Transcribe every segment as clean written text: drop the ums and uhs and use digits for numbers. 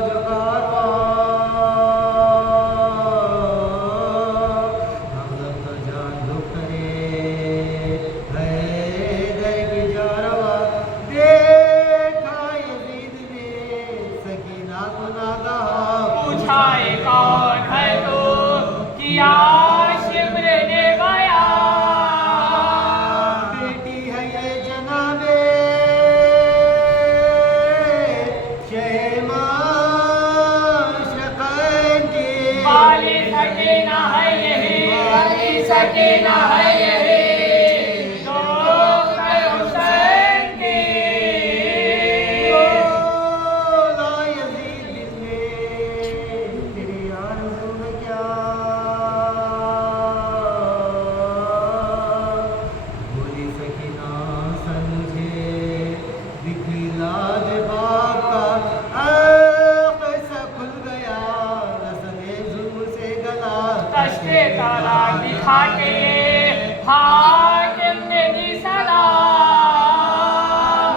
जो कारवां मगज़ब तो जान दुख करे हैदर की जारवा देखा यज़ीद ने सकीना को नागा पूछा ये कौन है तू किया शिमरे ने गया बेटी है ये जनाबे शहमा शक़ैन की वाली सकीना है यही वाली सकीना है यही दोस्त है हुसैन की ला यज़ीद दिल में तेरी आरज़ू में क्या बोली सकीना सन मुझे दिखला दे बाप का कैसा खुल गया रसने जुल्म से गला तश्ते ताला दिखा के हाकिम ने दी सलाह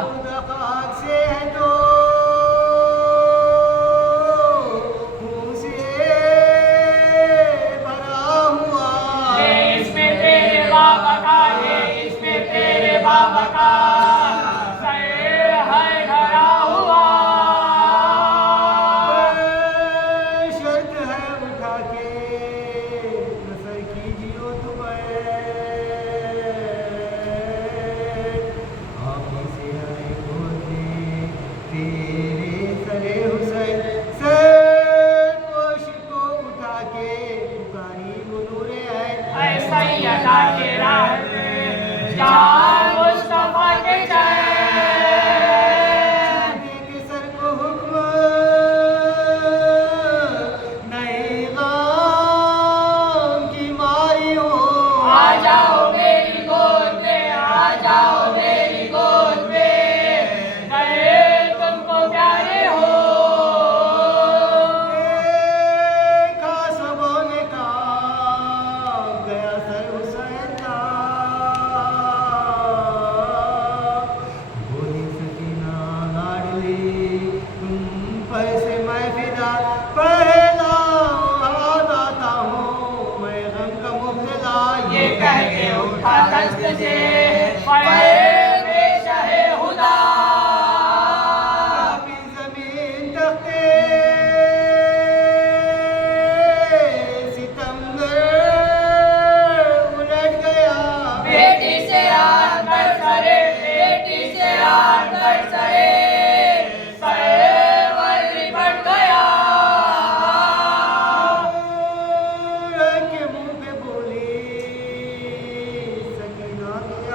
खुदा खाक से है तो खून से भरा हुआ ये इसमें तेरे बाबा का ये इसमें तेरे बाबा का सर है धरा हुआ शर्त है उठा के नसर कीजियो तुम्हें आप से आए बोलने तेरे सरे हुसैन सर पोश को उठा के पुकारी मुनूरे है ऐसा ही अदा के राह जान मुस्तफा के चैन के सर को हुक्म नए गाम की मारी हो आ जाओ मेरी गोद में आ जाओ मेरी गोद में कहे तुमको प्यारे हो देखा सबों ने कहा गया सर हुसैन का बोली सकीना लाडली तुम पर से मैं फिदा पहला हाथ आता हूँ मैं गम का मुब्तला ये कह के उठा दस्त से फरे शाहे खुदा अपनी जमीन तख्ते सितमगर उलट गया बेटी से यार कर सरे बेटी से यार कर सरे सरवर लिपट गया के मुंह पे बोली सकीना के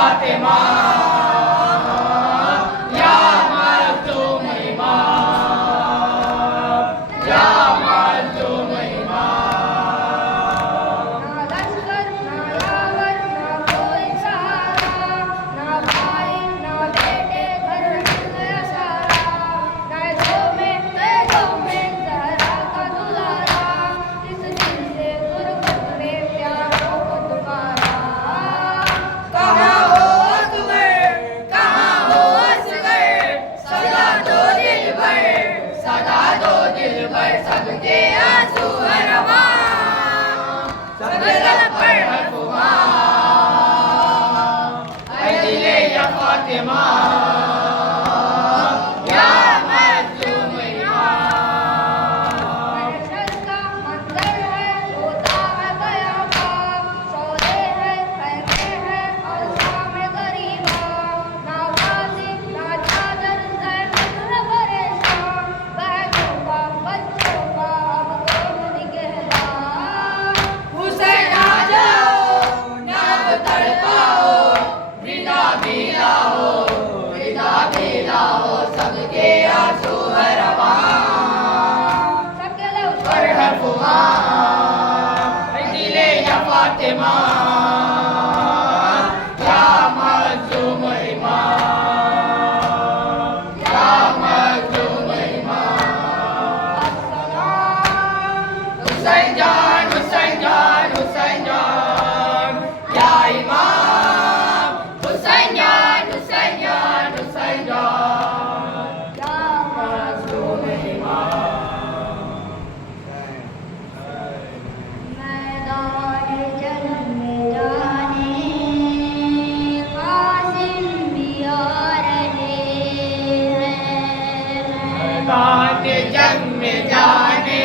फातिमा या मखदूम इमाम या मखदूम इमाम। ना लश्कर ना यावर ना कोई सहारा, ना भाई ना बेटे घर मिल गया सारा। कैदों में ज़हरा का दुलारा, इस दिल से गुरबत में प्यारों को दुबारा। कहाँ हो असगर, कहाँ हो असगर, सदा दो दिल भर, सदा दो दिल भर, सबके आंसू है रवां, सबके लब पर है खुमार। ऐ दिले या फातिमा या मखदूम इमाम। महशर का मंजर है, होता है बयाबा, सौदे है, खैमे है और शाम गरीबा। ना वाज़ी ना चादर, ज़ैनब है परेशान, बहनों का बच्चों का अब कौन निगहबान। हुसैन आ जाओ ना तड़पाओ, रिदा भी लाओ, रिदा भी लाओ, सबके आंसू है रवां, सबके लब पर है खुमार। ऐ दिले या फातिमा या मखदूम इमाम या मखदूम इमाम। हुसैन जान हुसैन जान हुसैन जान या इमाम, हुसैन जान हुसैन जान हुसैन जान या मखदूम इमाम। मैदान जंग में जाने कासिम भी आ रहे हैं। मैदान जंग में जाने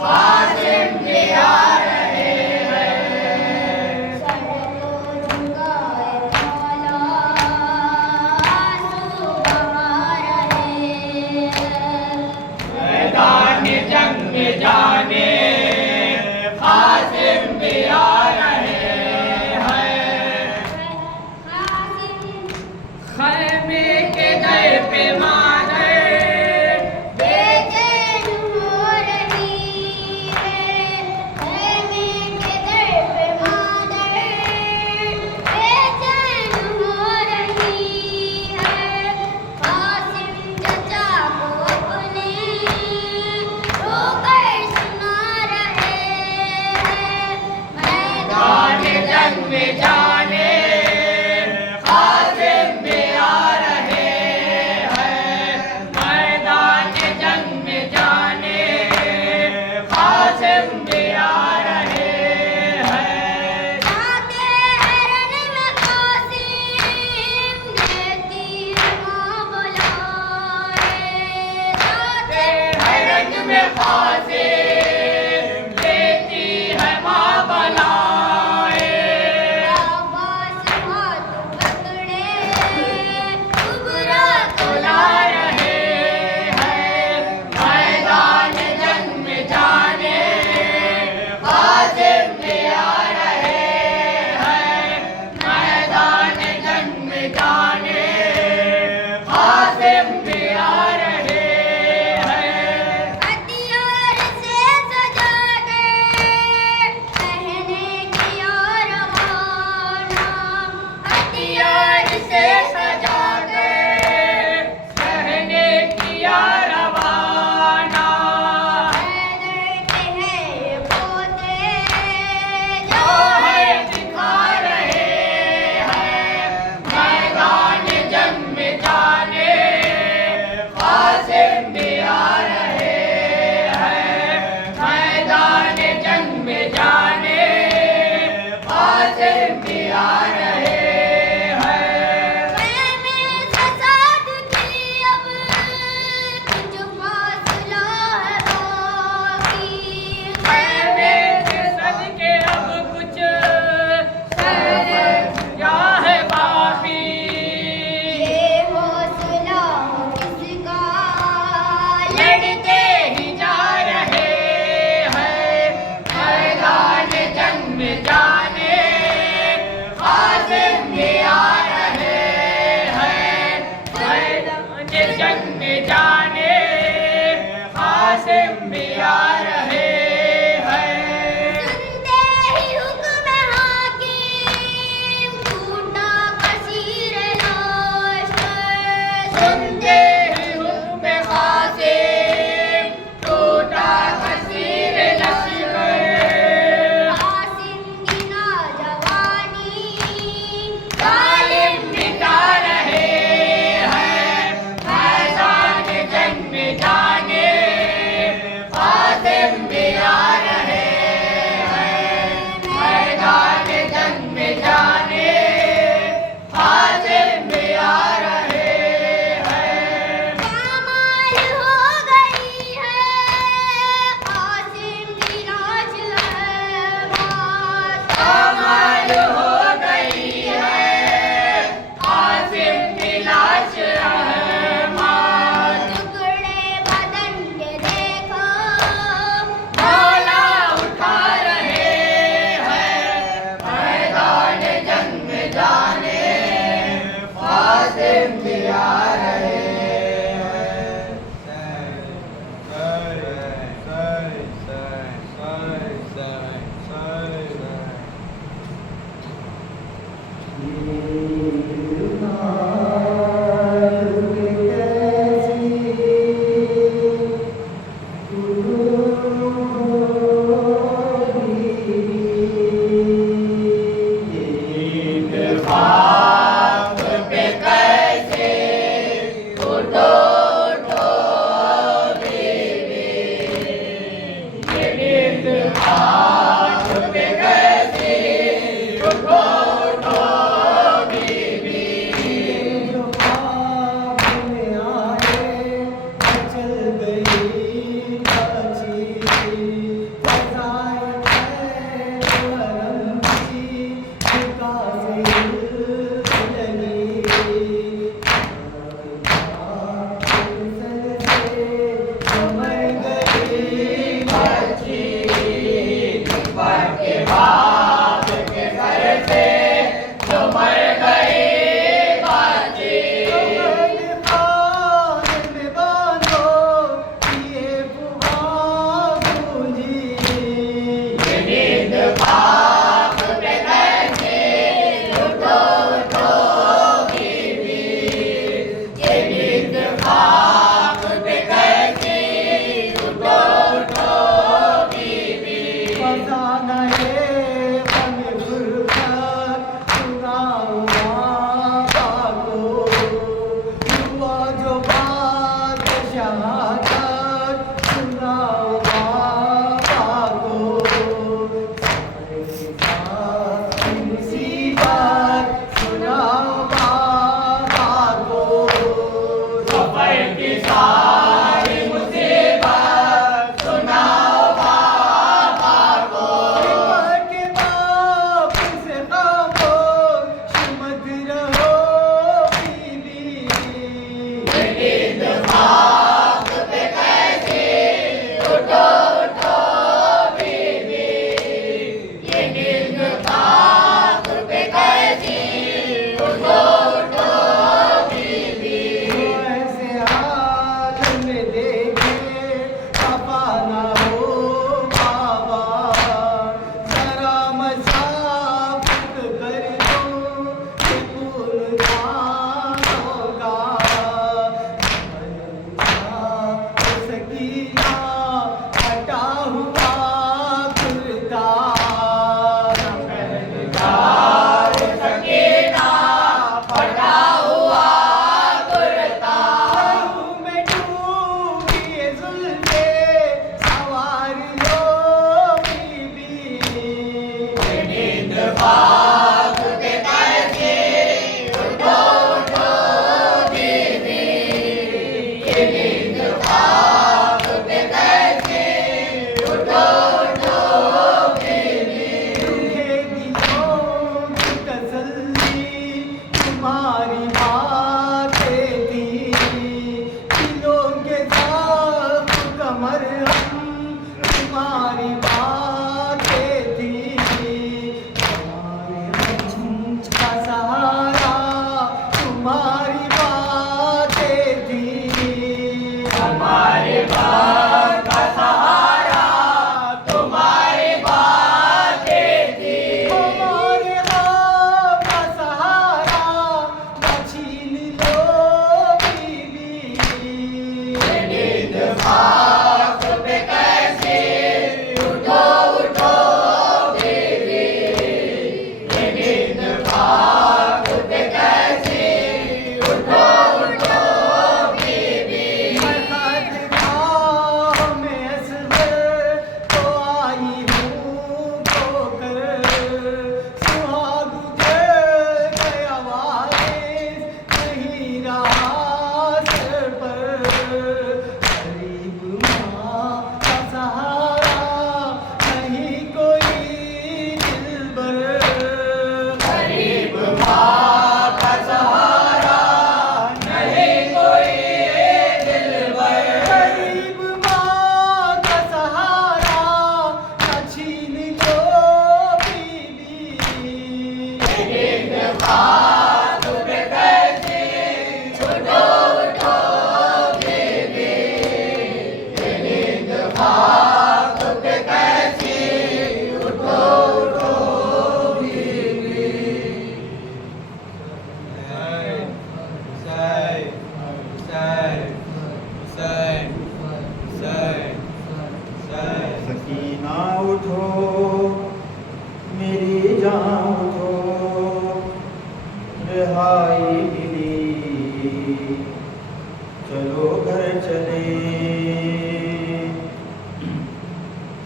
कासिम भी आ रहे हैं। सर को झुकाए मौला आंसू बहा रहे हैं। मैदान जंग में जाने कासिम भी आ रहे हैं। कासिम खैमे के दर पे मादर बेटे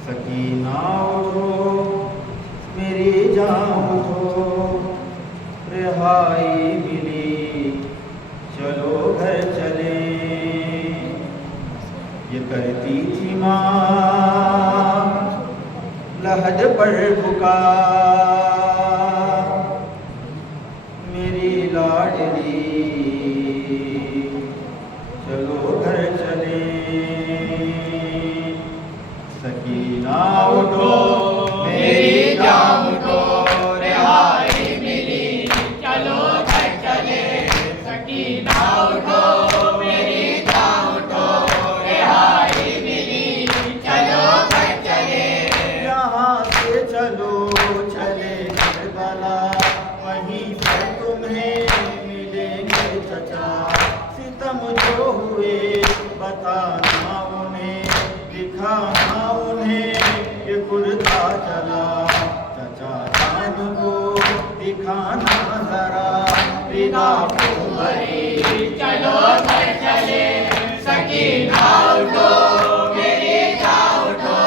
सकीना रिहाई मिली, चलो घर चले। ये करती थी माँ लहद पर पुकार, मेरी लाडली चलो घर चले। सकीना उठो मेरी जान उठो, रिहाई मिली, चलो घर चले। सकीना उठो मेरी जान उठो, रिहाई मिली, चलो घर चले। यहाँ से चलो चले करबला, वहीं पर तुम्हें मिलेंगे चचा। सितम जो हुए बताना उन्हें, दिखाना उन्हें ये कुर्ता चला। चचा जान को दिखाना जरा, रिदा को भरी, चलो घर चले। सकीना उठो मेरी जान उठो,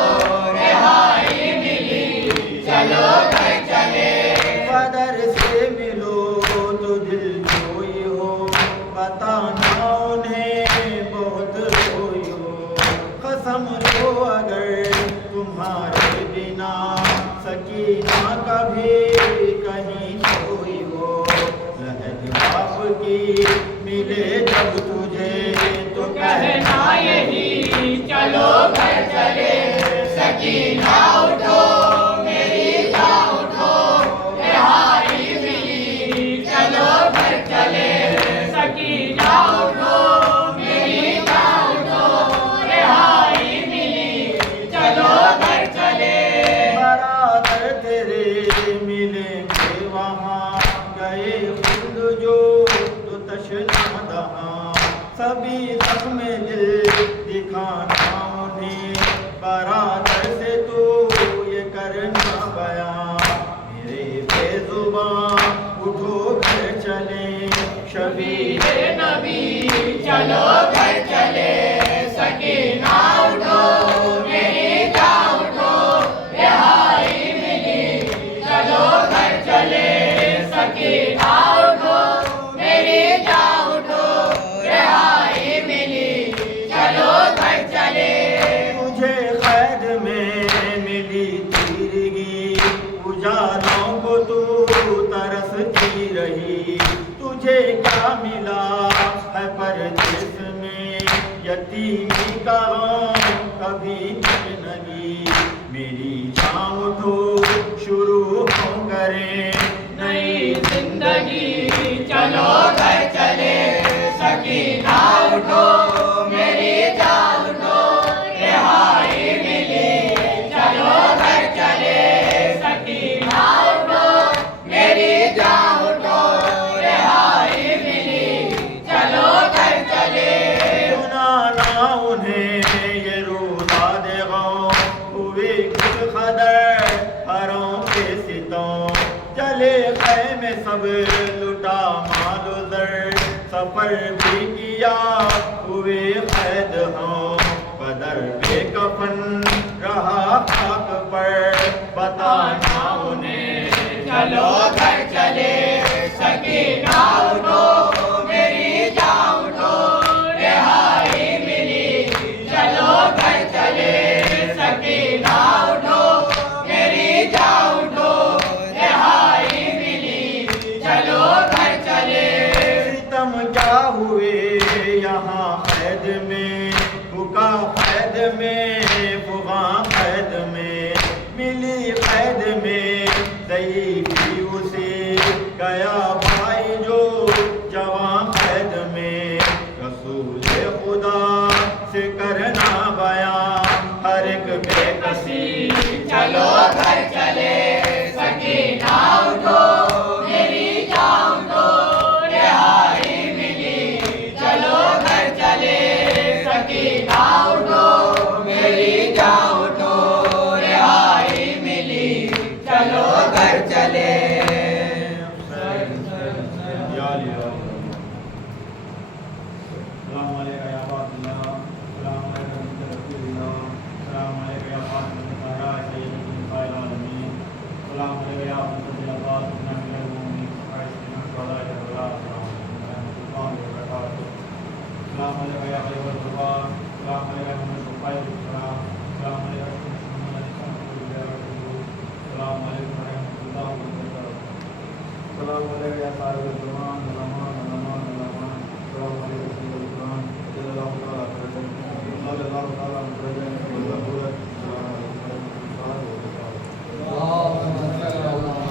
रिहाई मिली, चलो घर चले। कदर से मिलो तो दिल जोई हो, बताना उन्हें बहुत रोई हो। कसम लो अगर तुम्हारे बिना सकीना कभी कहीं सोई हो। लहद बाप की मिले जब तुझे तो कहना यही, चलो घर चले। सकीना उठो मेरी जान उठो, रिहाई मिली, चलो घर चले। सकीना उठो मेरी जान उठो, रिहाई मिली, चलो घर चले। बरातर तेरे मिलेंगे वहाँ, गए खुद जो तो तशना दहाँ। सभी जख्म दिल दिखाना उन्हें, बरातर से तो ये करना बयां। मेरे बेजुबां उठो घर चले, शबीर शबीर नबी, चलो घर चले। सकीना उठो मेरी जान उठो, रिहाई मिली, चलो घर चले। सकीना उठो मेरी जान उठो, रिहाई मिली, चलो घर चले। तुझे कैद में मिली तीरगी, उजालों को तू तरसती रही। तुझे क्या मिला है परदेस में, यतीमी का गम कभी नहीं। मेरी जान उठो शुरू हो करें नई जिंदगी, चलो घर चले। सकीना उठो मेरी जान उठो, रिहाई मिली, चलो घर चले। सकीना उठो मेरी जान उठो, रिहाई मिली, चलो घर चले। सुनाना उन्हें ये रोज़ा दे गम, हुए कुछ खदर हरों के सितों। चले ख़ैमे सब लुटा मालो ज़र, सफ़र भी किया हुए कैद हों। बदर बेकफन रहा खाक पर, बताना उन्हें चलो घर चले। सकीना उठो मेरी जान उठो, रिहाई मिली, चलो घर चले। सकीना उठो मेरी जान उठो, रिहाई मिली, चलो घर चले। सितम क्या हुए यहाँ कैद में, भूखा कैद में, फुगा कैद में। मिली कैद में ज़ईफ़ी उसे, गया भाई जो जवां कैद में। रसूल खुदा से करना बयां हर एक बेकसी, चलो घर चले। सकीना उठो मेरी जान उठो, रिहाई मिली, चलो घर चले। सकीना उठो मेरी जान उठो, रिहाई मिली, चलो घर चले। सलाम अलैका या साहिबल ज़मान रहमान रहमान रहमान सलाम अलैका सल्लल्लाहु अलैहि वसल्लम।